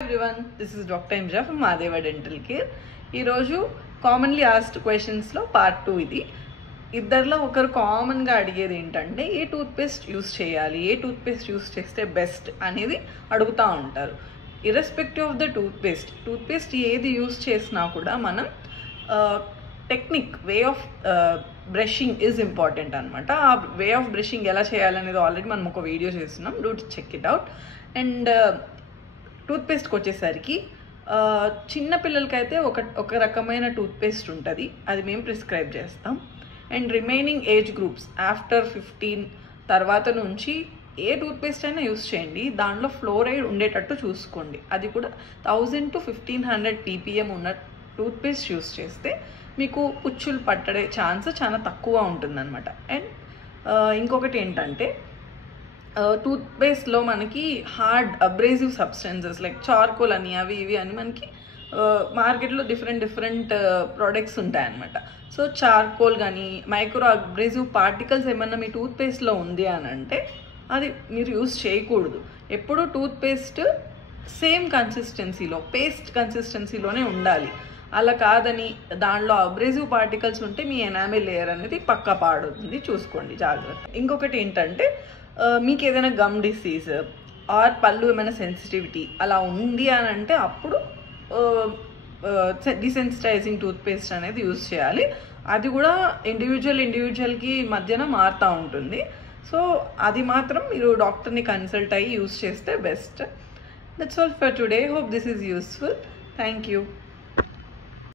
everyone, this is Dr. Imja from Madeva Dental Care. ఈ రోజు commonly asked questions లో part 2 ఇది. ఇద్దరిలో ఒకరు కామన్ గా అడిగేది ఏంటంటే ఏ టూత్ పేస్ట్ యూస్ చేయాలి, ఏ టూత్ పేస్ట్ యూస్ చేస్తే బెస్ట్ అనేది అడుగుతూ ఉంటారు. Irrespective of the toothpaste ఏది యూస్ చేసినా కూడా మనం technique way of brushing is important అనమాట. ఆ వే ఆఫ్ బ్రషింగ్ ఎలా చేయాలనేది ఆల్రెడీ మనం ఒక వీడియో చేస్తున్నాం, do check it out. And టూత్పేస్ట్కి వచ్చేసరికి చిన్న పిల్లలకైతే ఒక రకమైన టూత్పేస్ట్ ఉంటుంది, అది మేము ప్రిస్క్రైబ్ చేస్తాం. And remaining age groups after 15 తర్వాత నుంచి ఏ టూత్పేస్ట్ అయినా యూస్ చేయండి, దాంట్లో ఫ్లోరైడ్ ఉండేటట్టు చూసుకోండి. అది కూడా 1000 to 1500 ppm ఉన్న టూత్పేస్ట్ యూస్ చేస్తే మీకు పుచ్చులు పట్టడే ఛాన్స్ చాలా తక్కువ ఉంటుందన్నమాట. అండ్ ఇంకొకటి ఏంటంటే టూత్పేస్ట్లో మనకి hard abrasive substances like charcoal అని అవి ఇవి అని మనకి మార్కెట్లో డిఫరెంట్ ప్రోడక్ట్స్ ఉంటాయన్నమాట. సో చార్కోల్ కానీ మైక్రో అబ్రేజివ్ పార్టికల్స్ ఏమన్నా మీ టూత్పేస్ట్లో ఉంది అని అంటే అది మీరు యూస్ చేయకూడదు. ఎప్పుడు టూత్పేస్ట్ సేమ్ కన్సిస్టెన్సీలో పేస్ట్ కన్సిస్టెన్సీలోనే ఉండాలి. అలా కాదని దానిలో అబ్రేజివ్ పార్టికల్స్ ఉంటే మీ ఎనామిల్ లేయర్ అనేది పక్కా పాడుతుంది, చూసుకోండి జాగ్రత్త. ఇంకొకటి ఏంటంటే మీకు ఏదైనా గమ్ డిసీజ్ ఆర్ పళ్ళు ఏమైనా సెన్సిటివిటీ అలా ఉంది అని అంటే అప్పుడు డిసెన్సిటైజింగ్ టూత్పేస్ట్ అనేది యూస్ చేయాలి. అది కూడా ఇండివిజువల్కి మధ్యన మారుతూ ఉంటుంది. సో అది మాత్రం మీరు డాక్టర్ని కన్సల్ట్ అయ్యి యూస్ చేస్తే best. That's all for today. Hope this is useful. Thank you.